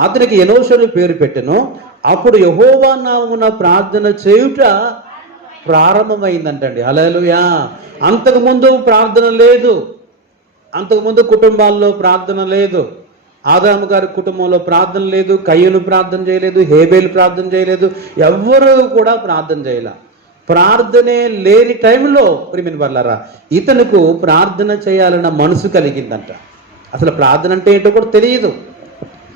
అతనికి ఎనోషను పేరు పెట్టెను. అప్పుడు యహోవా నామున ప్రార్థన చేయుట ప్రారంభమైందంటండి. అలలుయా అంతకుముందు ప్రార్థన లేదు. అంతకుముందు కుటుంబాల్లో ప్రార్థన లేదు. ఆదాము గారి కుటుంబంలో ప్రార్థన లేదు. కయ్యను ప్రార్థన చేయలేదు. హేబేలు ప్రార్థన చేయలేదు. ఎవ్వరూ కూడా ప్రార్థన చేయలే. ప్రార్థనే లేని టైంలో ప్రిమిన్ వల్లరా ఇతనుకు ప్రార్థన చేయాలన్న మనసు కలిగిందంట. అసలు ప్రార్థన అంటే ఏంటో కూడా తెలియదు.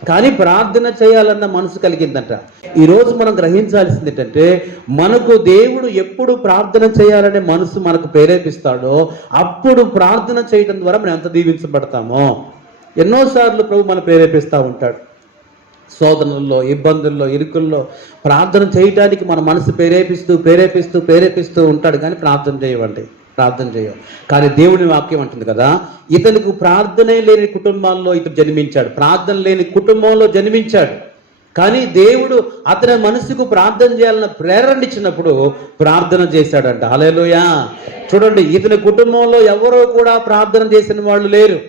కానీ ప్రార్థన చేయాలన్న మనసు కలిగిందంట. ఈరోజు మనం గ్రహించాల్సింది ఏంటంటే మనకు దేవుడు ఎప్పుడు ప్రార్థన చేయాలనే మనసు మనకు ప్రేరేపిస్తాడో అప్పుడు ప్రార్థన చేయడం ద్వారా మనం ఎంత దీవించబడతామో. ఎన్నోసార్లు ప్రభు మనం ప్రేరేపిస్తూ ఉంటాడు. శోధనల్లో ఇబ్బందుల్లో ఇరుకుల్లో ప్రార్థన చేయటానికి మన మనసు ప్రేరేపిస్తూ ప్రేరేపిస్తూ ప్రేరేపిస్తూ ఉంటాడు కానీ ప్రార్థన చేయవండి. ప్రార్థన చేయం. కానీ దేవుని వాక్యం అంటుంది కదా ఇతనికి ప్రార్థనే లేని కుటుంబాల్లో ఇతను జన్మించాడు. ప్రార్థన లేని కుటుంబంలో జన్మించాడు. కానీ దేవుడు అతని మనసుకు ప్రార్థన చేయాలన్న ప్రేరణ ఇచ్చినప్పుడు ప్రార్థన చేశాడంట. హల్లెలూయా. చూడండి ఇతని కుటుంబంలో ఎవరో కూడా ప్రార్థన చేసిన వాళ్ళు లేరు.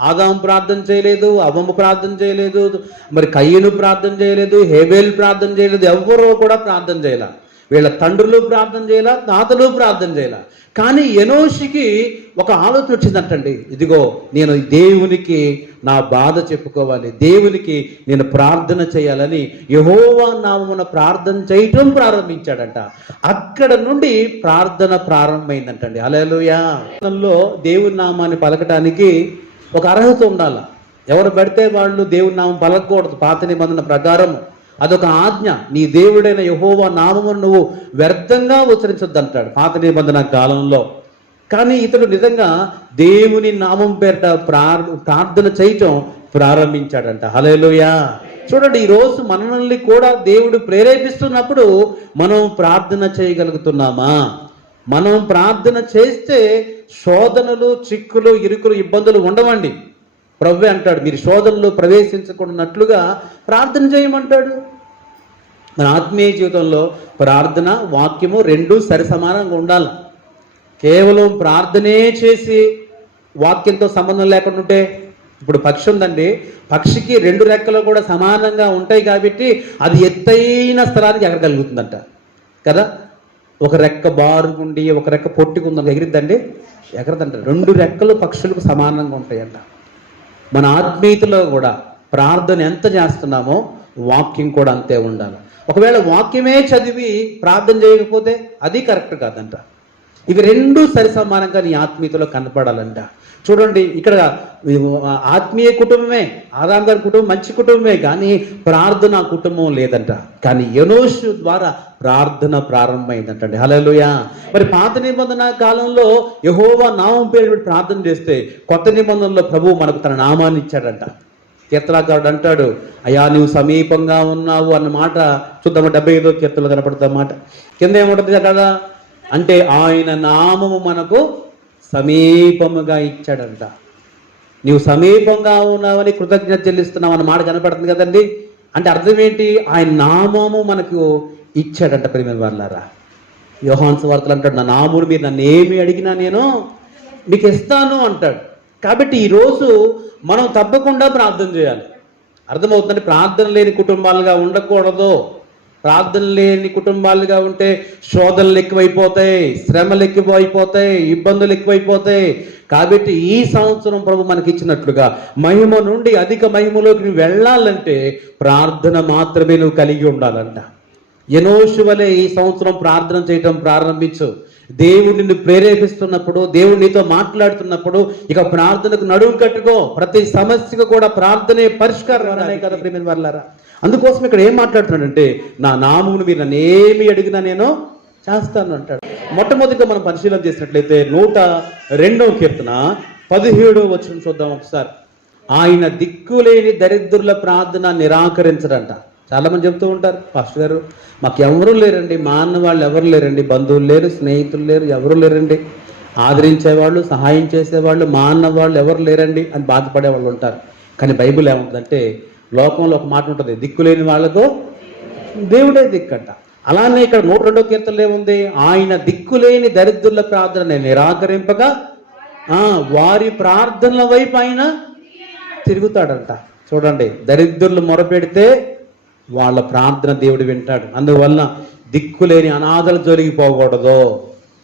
ఆదాం ప్రార్థన చేయలేదు అవ్వము ప్రార్థన చేయలేదు మరి కయ్యను ప్రార్థన చేయలేదు హేబేలు ప్రార్థన చేయలేదు ఎవరో కూడా ప్రార్థన చేయలేదు వీళ్ళ తండ్రులు ప్రార్థన చేయాల? తాతలు ప్రార్థన చేయాల? కానీ ఎనోషికి ఒక ఆలోచన వచ్చిందంటండి. ఇదిగో నేను దేవునికి నా బాధ చెప్పుకోవాలి. దేవునికి నేను ప్రార్థన చేయాలని యహోవా నామమున ప్రార్థన చేయటం ప్రారంభించాడంట. అక్కడ నుండి ప్రార్థన ప్రారంభమైందంటండి. అలెలుయా దేవుని నామాన్ని పలకటానికి ఒక అర్హత ఉండాల. ఎవరు పెడితే వాళ్ళు దేవుని నామం పలకూడదు పాత నిబంధన ప్రకారం అదొక ఆజ్ఞ. నీ దేవుడైన యహోవా నామమును నువ్వు వ్యర్థంగా ఉచ్చరించొద్దు అంటాడు పాత నిబంధన కాలంలో. కానీ ఇతడు నిజంగా దేవుని నామం పేరిట ప్రార్ ప్రార్థన చేయటం ప్రారంభించాడంట. హలేలుయా చూడండి ఈరోజు మనల్ని కూడా దేవుడు ప్రేరేపిస్తున్నప్పుడు మనం ప్రార్థన చేయగలుగుతున్నామా? మనం ప్రార్థన చేస్తే శోధనలు చిక్కులు ఇరుకులు ఇబ్బందులు ఉండవండి. ప్రవ్వే అంటాడు మీరు శోధనలు ప్రవేశించకున్నట్లుగా ప్రార్థన చేయమంటాడు. మన ఆత్మీయ జీవితంలో ప్రార్థన వాక్యము రెండు సరి సమానంగా ఉండాలి. కేవలం ప్రార్థనే చేసి వాక్యంతో సంబంధం లేకుండా ఉంటే ఇప్పుడు పక్షి ఉందండి. పక్షికి రెండు రెక్కలు కూడా సమానంగా ఉంటాయి కాబట్టి అది ఎత్తైన స్థలానికి ఎగరగలుగుతుందంట. కదా? ఒక రెక్క బారుగుండి ఒక రెక్క పొట్టుకుంది ఎగిరిద్దండి? ఎగరదంట. రెండు రెక్కలు పక్షులకు సమానంగా ఉంటాయంట. మన ఆత్మీయతలో కూడా ప్రార్థన ఎంత చేస్తున్నామో వాక్యం కూడా అంతే ఉండాలి. ఒకవేళ వాక్యమే చదివి ప్రార్థన చేయకపోతే అది కరెక్ట్ కాదంట. ఇవి రెండు సరి సమానంగా నీ ఆత్మీయతలో కనపడాలంట. చూడండి ఇక్కడ ఆత్మీయ కుటుంబమే ఆదాం గారి కుటుంబం మంచి కుటుంబమే కానీ ప్రార్థన కుటుంబం లేదంట. కానీ యనోషు ద్వారా ప్రార్థన ప్రారంభమైందంటండి. హలోయా మరి పాత నిబంధన కాలంలో యహోవా నామం పేరు ప్రార్థన చేస్తే కొత్త నిబంధనలో ప్రభు మనకు తన నామాన్ని ఇచ్చాడంట. కీర్తనాకారుడు అంటాడు అయ్యా నువ్వు సమీపంగా ఉన్నావు అన్న మాట చూద్దామా డెబ్బై ఐదో కీర్తనలో కనపడుతుంది అన్నమాట కింద ఏముంటుంది కదా అంటే ఆయన నామము మనకు సమీపముగా ఇచ్చాడంట. నీవు సమీపంగా ఉన్నావని కృతజ్ఞత చెల్లిస్తున్నావు అన్న మాట కనపడుతుంది కదండి. అంటే అర్థం ఏంటి? ఆయన నామము మనకు ఇచ్చాడంట ప్రేమ వాళ్ళారా యోహాన్స్ వార్తలు అంటాడు నా నామును మీరు నన్ను ఏమి అడిగినా నేను నీకు ఇస్తాను అంటాడు. కాబట్టి ఈరోజు మనం తప్పకుండా ప్రార్థన చేయాలి. అర్థమవుతుందంటే ప్రార్థన లేని కుటుంబాలుగా ఉండకూడదు. ప్రార్థన లేని కుటుంబాలుగా ఉంటే శోధనలు ఎక్కువైపోతాయి శ్రమలు ఎక్కువైపోతాయి ఇబ్బందులు ఎక్కువైపోతాయి. కాబట్టి ఈ సంవత్సరం ప్రభు మనకి ఇచ్చినట్లుగా మహిమ నుండి అధిక మహిమలోకి నువ్వు వెళ్ళాలంటే ప్రార్థన మాత్రమే నువ్వు కలిగి ఉండాలంట. ఎనోషు వలె ఈ సంవత్సరం ప్రార్థన చేయటం ప్రారంభించు. దేవుడు నిన్ను ప్రేరేపిస్తున్నప్పుడు దేవుడు నీతో మాట్లాడుతున్నప్పుడు ఇక ప్రార్థనకు నడుము కట్టుకో. ప్రతి సమస్యకు కూడా ప్రార్థనే పరిష్కారం కదా ప్రేమిన వర్లారా. అందుకోసం ఇక్కడ ఏం మాట్లాడుతున్నాడంటే నా నామును మీరు నన్ను ఏమి అడిగినా నేను చేస్తాను అంటాడు. మొట్టమొదటిగా మనం పరిశీలన చేసినట్లయితే నూట రెండవ కీర్తన పదిహేడవ వచ్చిన చూద్దాం ఒకసారి. ఆయన దిక్కులేని దరిద్రుల ప్రార్థన నిరాకరించడంట. చాలామంది చెప్తూ ఉంటారు పాస్టర్ గారు మాకు ఎవరూ లేరండి మా అన్న వాళ్ళు ఎవరు లేరండి బంధువులు లేరు స్నేహితులు లేరు ఎవరు లేరండి. ఆదరించేవాళ్ళు సహాయం చేసేవాళ్ళు మా అన్న వాళ్ళు ఎవరు లేరండి అని బాధపడే వాళ్ళు ఉంటారు. కానీ బైబిల్ ఏముంటుందంటే లోకంలో ఒక మాట ఉంటుంది దిక్కులేని వాళ్ళకు దేవుడే దిక్కట. అలానే ఇక్కడ నూట రెండో కీర్తనలు ఏముంది? ఆయన దిక్కులేని దరిద్రుల ప్రార్థన నిరాకరింపగా వారి ప్రార్థనల వైపు ఆయన తిరుగుతాడంట. చూడండి దరిద్రులు మొరపెడితే వాళ్ళ ప్రార్థన దేవుడు వింటాడు. అందువల్ల దిక్కులేని అనాథల జోలికి పోకూడదు.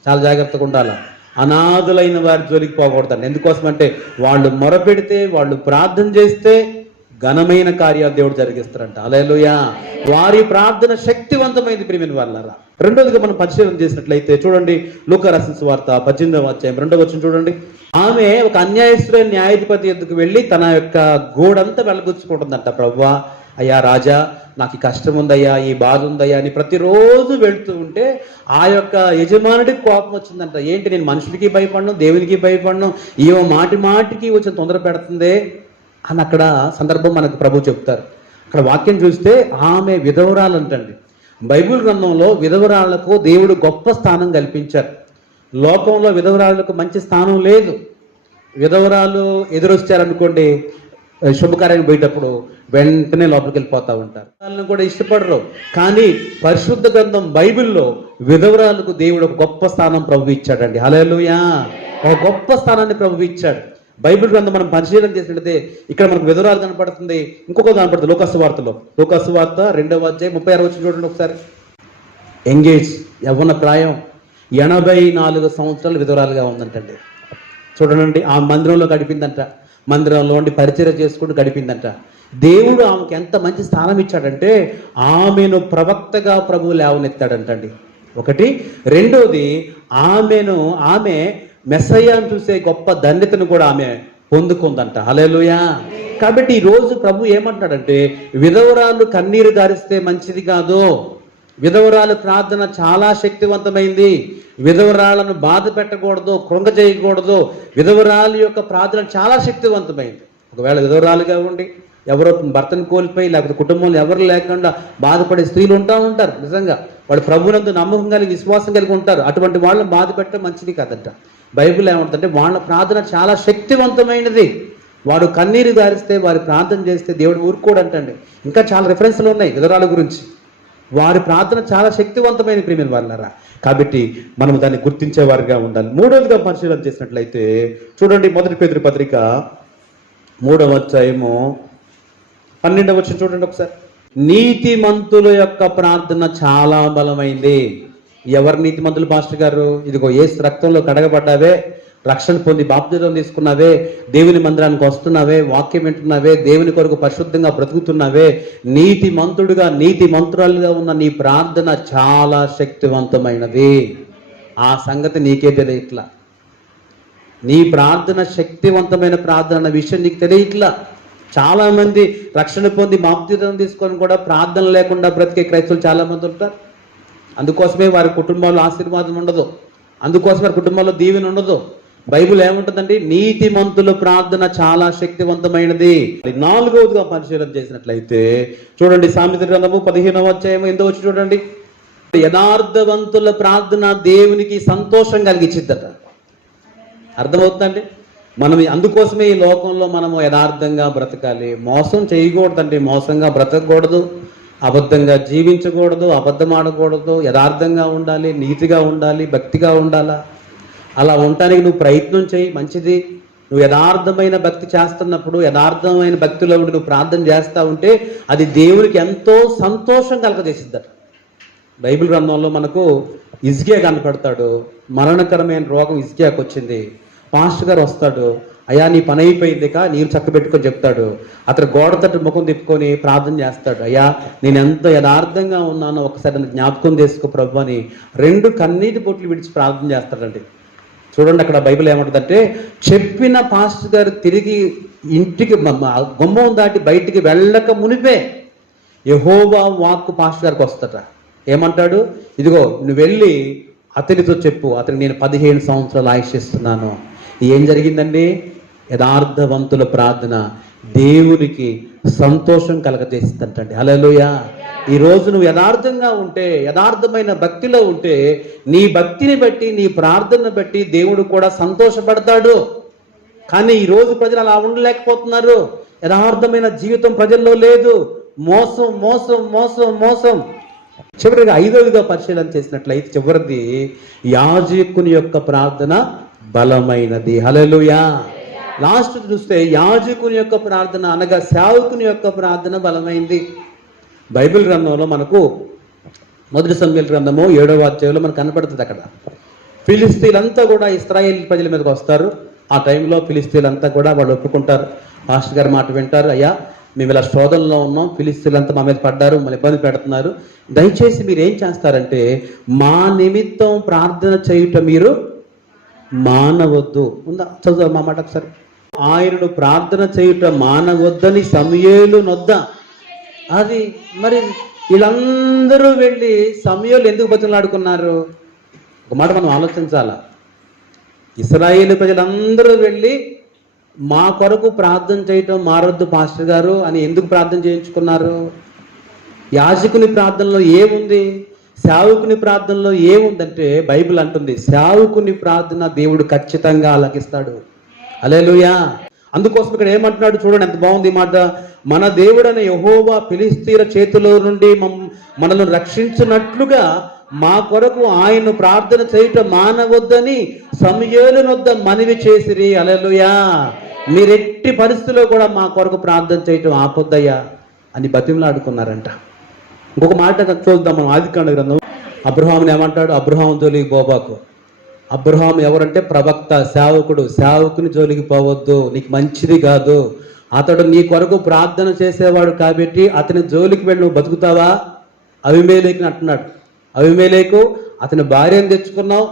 చాలా జాగ్రత్తగా ఉండాలి. అనాథులైన వారి జోలికి పోకూడదండి ఎందుకోసమంటే వాళ్ళు మొరపెడితే వాళ్ళు ప్రార్థన చేస్తే ఘనమైన కార్యాలు దేవుడు జరిగిస్తారంట. అలేలుయా వారి ప్రార్థన శక్తివంతమైంది ప్రియమైన వాళ్ళరా. రెండోదిగా మనం పరిశీలన చేసినట్లయితే చూడండి లూకా రాసిన వార్త పద్దెనిమిదవ అధ్యాయం రెండవ వచ్చిన చూడండి. ఆమె ఒక అన్యాయస్తుడైన న్యాయాధిపతి ఎందుకు వెళ్ళి తన యొక్క గోడంతా వెళ్ళగుచ్చుకుంటుందంట ప్రవ్వా. అయ్యా రాజా నాకు ఈ కష్టం ఉందయ్యా ఈ బాధ ఉందయ్యా అని ప్రతిరోజు వెళుతూ ఉంటే ఆ యొక్క యజమానుడికి కోపం వచ్చిందంట. ఏంటి నేను మనుషులకి భయపడను దేవునికి భయపడను? ఏమో మాటి మాటికి వచ్చి తొందర పెడుతుందే అని అక్కడ సందర్భం మనకు ప్రభు చెప్తారు. అక్కడ వాక్యం చూస్తే ఆమె విధవరాలంటండి. బైబిల్ గ్రంథంలో విధవరాళ్ళకు దేవుడు గొప్ప స్థానం కల్పించారు. లోకంలో విధవరాళ్ళకు మంచి స్థానం లేదు. విధవరాలు ఎదురొచ్చారనుకోండి శుభకార్యానికి పోయేటప్పుడు వెంటనే లోపలికి వెళ్ళిపోతా ఉంటారు. వాళ్ళని కూడా ఇష్టపడరు. కానీ పరిశుద్ధ గ్రంథం బైబిల్లో విధవరాలకు దేవుడు ఒక గొప్ప స్థానం ప్రభు ఇచ్చాడండి. హలోయా ఒక గొప్ప స్థానాన్ని ప్రభు ఇచ్చాడు. బైబిల్ గ్రంథం మనం పరిశీలన చేసినట్లయితే ఇక్కడ మనకు విధవరాలు కనపడుతుంది. ఇంకొక కనపడుతుంది లోకసు వార్తలో. లోకసు వార్త రెండవ అధ్యాయం ముప్పై ఆరు వచ్చిన చూడండి ఒకసారి. ఎంగేజ్ యవ్వన ప్రాయం ఎనభై నాలుగు సంవత్సరాలు విధవరాలుగా ఉందంటండి. చూడండి ఆ మందిరంలో గడిపిందంట. మందిరంలో ఉండి పరిచయం చేసుకుంటూ గడిపిందంట. దేవుడు ఆమెకి ఎంత మంచి స్థానం ఇచ్చాడంటే ఆమెను ప్రవక్తగా ప్రభువు లేవనెత్తాడంటండి. ఒకటి. రెండోది ఆమెను ఆమె మెస్సయ్యను చూసే గొప్ప ధన్యతను కూడా ఆమె పొందుకుందంట. హలేలుయా కాబట్టి ఈరోజు ప్రభు ఏమంటాడంటే విధవరాలు కన్నీరు గారిస్తే మంచిది కాదు. విధవరాలు ప్రార్థన చాలా శక్తివంతమైంది. విధవరాలను బాధ పెట్టకూడదు కృంగ చేయకూడదు. విధవరాలు యొక్క ప్రార్థన చాలా శక్తివంతమైంది. ఒకవేళ విధవరాలుగా ఉండి ఎవరో భర్తను కోల్పోయి లేకపోతే కుటుంబంలో ఎవరు లేకుండా బాధపడే స్త్రీలు ఉంటా ఉంటారు నిజంగా. వాడు ప్రభునందు నమ్మకం కలిగి విశ్వాసం కలిగి ఉంటారు. అటువంటి వాళ్ళని బాధ పెట్టడం మంచిది కాదంట. బైబిల్ ఏమంటుందంటే వాళ్ళ ప్రార్థన చాలా శక్తివంతమైనది. వాడు కన్నీరు గారిస్తే వారి ప్రార్థన చేస్తే దేవుడు ఊరుకోడంటండి. ఇంకా చాలా రిఫరెన్స్లు ఉన్నాయి విధవరాల గురించి. వారి ప్రార్థన చాలా శక్తివంతమైన ప్రేమిన వాళ్ళరా కాబట్టి మనం దాన్ని గుర్తించేవారిగా ఉండాలి. మూడవదిగా పరిశీలన చేసినట్లయితే చూడండి మొదటి పేదరి పత్రిక మూడవ అధ్యాయము పన్నెండవ వచ్చిన చూడండి ఒకసారి. నీతిమంతుల యొక్క ప్రార్థన చాలా బలమైంది. ఎవరు నీతిమంతులు పాస్టర్ గారు? ఇదిగో ఏ రక్తంలో కడగబడ్డావే. రక్షణ పొంది బాప్తిజం తీసుకున్నావే దేవుని మందిరానికి వస్తున్నావే వాక్యం వింటున్నావే దేవుని కొరకు పరిశుద్ధంగా బ్రతుకుతున్నావే నీతి మంతుడుగా నీతి మంత్రాలుగా ఉన్న నీ ప్రార్థన చాలా శక్తివంతమైనది. ఆ సంగతి నీకే తెలియట్లా. నీ ప్రార్థన శక్తివంతమైన ప్రార్థన అన్న విషయం నీకు తెలియట్లా. చాలామంది రక్షణ పొంది బాప్తిజం తీసుకొని కూడా ప్రార్థన లేకుండా బ్రతికే క్రైస్తవులు చాలా మంది ఉంటారు. అందుకోసమే వారి కుటుంబంలో ఆశీర్వాదం ఉండదు. అందుకోసం వారి కుటుంబంలో దీవెన ఉండదు. బైబిల్ ఏముంటుందండి? నీతి మంతుల ప్రార్థన చాలా శక్తివంతమైనది. నాలుగవదిగా పరిశీలన చేసినట్లయితే చూడండి సామెత గ్రంథము పదిహేనవ అధ్యాయం ఎందో వచ్చి చూడండి. యథార్థవంతుల ప్రార్థన దేవునికి సంతోషం కలిగించిద్దట అర్థమవుతుందండి? మనం అందుకోసమే ఈ లోకంలో మనము యథార్థంగా బ్రతకాలి. మోసం చేయకూడదండి. మోసంగా బ్రతకూడదు అబద్ధంగా జీవించకూడదు. అబద్ధం ఆడకూడదు యథార్థంగా ఉండాలి. నీతిగా ఉండాలి. భక్తిగా ఉండాలా? అలా ఉండటానికి నువ్వు ప్రయత్నం చేయి మంచిది. నువ్వు యథార్థమైన భక్తి చేస్తున్నప్పుడు యథార్థమైన భక్తిలో ఉండి నువ్వు ప్రార్థన చేస్తా ఉంటే అది దేవునికి ఎంతో సంతోషం కలగజేసిద్దట బైబిల్ గ్రంథంలో మనకు ఇజ్కియా కనపడతాడు. మరణకరమైన రోగం ఇజ్కియాకి వచ్చింది. పాస్టర్ గారు వస్తాడు. అయ్యా నీ పని అయిపోయింది కా నీరు చక్కబెట్టుకొని చెప్తాడు. అతను గోడ తట్టు ముఖం తిప్పుకొని ప్రార్థన చేస్తాడు. అయ్యా నేను ఎంత యథార్థంగా ఉన్నానో ఒకసారి జ్ఞాపకం చేసుకో ప్రభు అని రెండు కన్నీటి బొట్లు విడిచి ప్రార్థన చేస్తాడండి. చూడండి అక్కడ బైబిల్ ఏమంటుందంటే చెప్పిన పాస్టర్ గారు తిరిగి ఇంటికి గుమ్మం దాటి బయటికి వెళ్ళక మునిపే యహోవా వాక్కు పాస్టర్ గారికి వస్తట. ఏమంటాడు? ఇదిగో నువ్వు వెళ్ళి అతనితో చెప్పు అతనికి నేను పదిహేను సంవత్సరాలు ఆయుషిస్తున్నాను ఏం జరిగిందండి? యథార్థవంతుల ప్రార్థన దేవునికి సంతోషం కలగజేసిందంటండి. అలలోయ ఈ నువ్వు యథార్థంగా ఉంటే యథార్థమైన భక్తిలో ఉంటే నీ భక్తిని బట్టి నీ ప్రార్థన బట్టి దేవుడు కూడా సంతోషపడతాడు. కానీ ఈరోజు ప్రజలు అలా ఉండలేకపోతున్నారు. యథార్థమైన జీవితం ప్రజల్లో లేదు. మోసం మోసం మోసం మోసం. చివరిగా ఐదోదిగా పరిశీలన చేసినట్లయితే చివరిది యాజకుని యొక్క ప్రార్థన బలమైనది. హలలుయా లాస్ట్ చూస్తే యాజకుని యొక్క ప్రార్థన అనగా సేవకుని యొక్క ప్రార్థన బలమైంది. బైబిల్ గ్రంథంలో మనకు మొదటి సమయల గ్రంథము ఏడవ అధ్యాయంలో మనకు కనపడుతుంది అక్కడ. ఫిలిస్తీన్లంతా కూడా ఇస్రాయేల్ ప్రజల మీదకి వస్తారు. ఆ టైంలో ఫిలిస్తీన్లంతా కూడా వాళ్ళు ఒప్పుకుంటారు. పాస్టర్ గారి మాట వింటారు అయ్యా మేము ఇలా శోధనలో ఉన్నాం. ఫిలిస్తీన్లంతా మా మీద పడ్డారు మళ్ళీ ఇబ్బంది పెడుతున్నారు. దయచేసి మీరు ఏం చేస్తారంటే మా నిమిత్తం ప్రార్థన చేయుట మీరు మానవద్దు. ఉందా? చదువు మా మాట ఒకసారి. ఆయనను ప్రార్థన చేయుట మానవద్దని సమయేలు నొద్దా? అది మరి వీళ్ళందరూ వెళ్ళి సమయంలో ఎందుకు బతులాడుకున్నారు ఒక మాట మనం ఆలోచించాల? ఇస్రాయేల్ ప్రజలందరూ వెళ్ళి మా కొరకు ప్రార్థన చేయటం మారొద్దు పాస్టర్ గారు అని ఎందుకు ప్రార్థన చేయించుకున్నారు? యాజకుని ప్రార్థనలో ఏముంది? సేవకుని ప్రార్థనలో ఏముందంటే బైబిల్ అంటుంది సేవకుని ప్రార్థన దేవుడు ఖచ్చితంగా ఆలకిస్తాడు. అలేలుయా అందుకోసం ఇక్కడ ఏమంటున్నాడు చూడండి ఎంత బాగుంది మాట. మన దేవుడైన యహోవా పిలిస్తీర చేతిలో నుండి మనల్ని రక్షించినట్లుగా మా కొరకు ఆయన ప్రార్థన చేయటం మానవద్దని సమయలనొద్ద మనవి చేసిరి. అలలుయా మీరెట్టి పరిస్థితిలో కూడా మా కొరకు ప్రార్థన చేయటం ఆపొద్దయ్యా అని బతిమలాడుకున్నారంట. ఇంకొక మాట చూద్దాం మనం ఆదికాండ గ్రంథం. అబ్రహాం ఏమంటాడు? అబ్రహాం తొలి గోబాకు. అబ్రహాం ఎవరంటే ప్రవక్త సేవకుడు. సేవకుని జోలికి పోవద్దు నీకు మంచిది కాదు. అతడు నీ కొరకు ప్రార్థన చేసేవాడు కాబట్టి అతని జోలికి వెళ్ళి నువ్వు బతుకుతావా? అవిమేలేకుని అంటున్నాడు. అవిమేలేకు అతని భార్యను తెచ్చుకున్నావు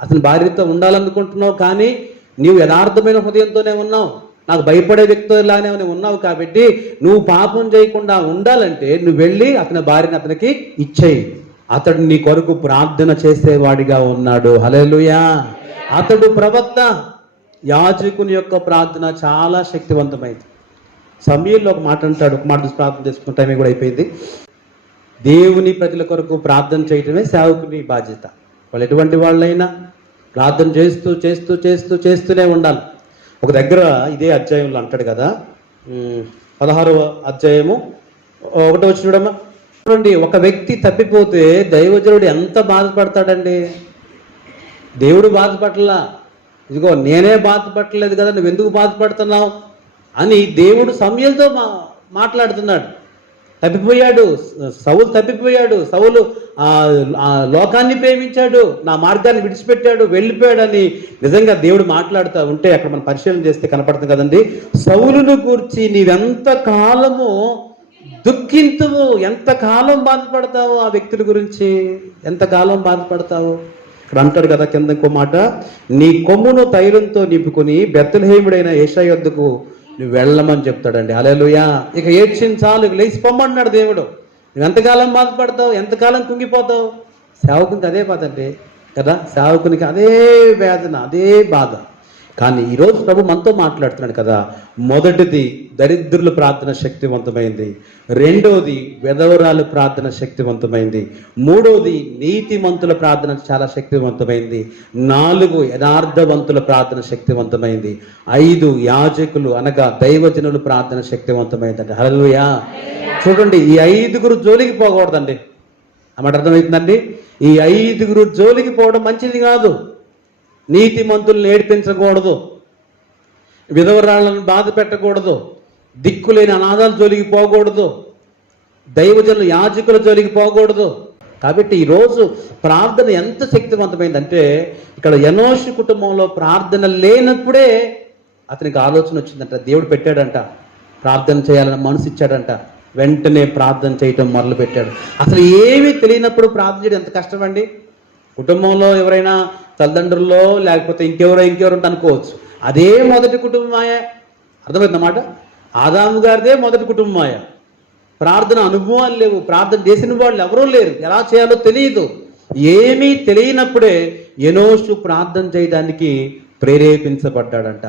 అతని భార్యతో ఉండాలనుకుంటున్నావు కానీ నీవు యథార్థమైన హృదయంతోనే ఉన్నావు. నాకు భయపడే వ్యక్తులానే నువ్వు ఉన్నావు కాబట్టి నువ్వు పాపం చేయకుండా ఉండాలంటే నువ్వు వెళ్ళి అతని భార్యను అతనికి ఇచ్చేయి. అతడు నీ కొరకు ప్రార్థన చేసేవాడిగా ఉన్నాడు. హలేలుయా అతడు ప్రవక్త. యాజకుని యొక్క ప్రార్థన చాలా శక్తివంతమైంది. సమయంలో ఒక మాట అంటాడు. ఒక మాట ప్రార్థన చేసుకున్న టైం కూడా అయిపోయింది. దేవుని ప్రజల కొరకు ప్రార్థన చేయటమే సేవకుని బాధ్యత. వాళ్ళు ఎటువంటి వాళ్ళైనా ప్రార్థన చేస్తూ చేస్తూ చేస్తూ చేస్తూనే ఉండాలి. ఒక దగ్గర ఇదే అధ్యాయంలో అంటాడు కదా. పదహారవ అధ్యాయము ఒకటో వచ్చి చూడమ్మా. చూడండి ఒక వ్యక్తి తప్పిపోతే దైవజనుడు ఎంత బాధపడతాడండి? దేవుడు బాధపడలా. ఇదిగో నేనే బాధపడలేదు కదా నువ్వు ఎందుకు బాధపడుతున్నావు? అని దేవుడు సమయంతో మా మాట్లాడుతున్నాడు. తప్పిపోయాడు. సౌలు తప్పిపోయాడు. సౌలు ఆ లోకాన్ని ప్రేమించాడు. నా మార్గాన్ని విడిచిపెట్టాడు. వెళ్ళిపోయాడని నిజంగా దేవుడు మాట్లాడుతూ ఉంటే అక్కడ మనం పరిశీలన చేస్తే కనపడుతుంది కదండి. సౌలును కూర్చి నీవెంత కాలము దుఃఖింతువు. ఎంతకాలం బాధపడతావు ఆ వ్యక్తుల గురించి? ఎంతకాలం బాధపడతావు? ఇక్కడ అంటాడు కదా కింద ఇంకో మాట నీ కొమ్మును తైలంతో నింపుకుని బెత్తలహేముడైన ఏషా యొద్దకు నువ్వు వెళ్ళమని చెప్తాడండి. అలెలుయా ఇక ఏడ్చించాలు ఇక లేచి పొమ్మన్నాడు దేవుడు. నువ్వు ఎంతకాలం బాధపడతావు? ఎంతకాలం కుంగిపోతావు? సేవకునికి అదే బాధ అండి. కదా? సేవకునికి అదే వేదన అదే బాధ. కానీ ఈరోజు ప్రభు మనతో మాట్లాడుతున్నాడు కదా. మొదటిది దరిద్రుల ప్రార్థన శక్తివంతమైంది. రెండోది వెధవరాలు ప్రార్థన శక్తివంతమైంది. మూడోది నీతిమంతుల ప్రార్థన చాలా శక్తివంతమైంది. నాలుగు యథార్థవంతుల ప్రార్థన శక్తివంతమైంది. ఐదు యాజకులు అనగా దైవజనుల ప్రార్థన శక్తివంతమైందండి. హలలుయా చూడండి ఈ ఐదుగురు జోలికి పోకూడదండి. అన్నమాట అర్థమవుతుందండి? ఈ ఐదుగురు జోలికి పోవడం మంచిది కాదు. నీతిమంతుల్ని ఏడిపించకూడదు విధవరాళ్ళను బాధ పెట్టకూడదు. దిక్కులేని అనాథాల జోలికి పోకూడదు. దైవజనులు యాజకుల జోలికి పోకూడదు. కాబట్టి ఈరోజు ప్రార్థన ఎంత శక్తివంతమైందంటే ఇక్కడ యనోషి కుటుంబంలో ప్రార్థన లేనప్పుడే అతనికి ఆలోచన వచ్చిందంట దేవుడు పెట్టాడంట ప్రార్థన చేయాలని మనసు ఇచ్చాడంట వెంటనే ప్రార్థన చేయటం మొదలు పెట్టాడు అసలు ఏమీ తెలియనప్పుడు ప్రార్థన చేయడం ఎంత కష్టం అండి కుటుంబంలో ఎవరైనా తల్లిదండ్రుల్లో లేకపోతే ఇంకెవరో ఇంకెవరో ఉంటే అనుకోవచ్చు. అదే మొదటి కుటుంబమాయ అర్థమైందన్నమాట ఆదాము గారిదే మొదటి కుటుంబమాయ ప్రార్థన అనుభవాలు లేవు. ప్రార్థన చేసిన వాళ్ళు ఎవరూ లేరు. ఎలా చేయాలో తెలియదు. ఏమీ తెలియనప్పుడే ఎనోషు ప్రార్థన చేయడానికి ప్రేరేపించబడ్డాడంట.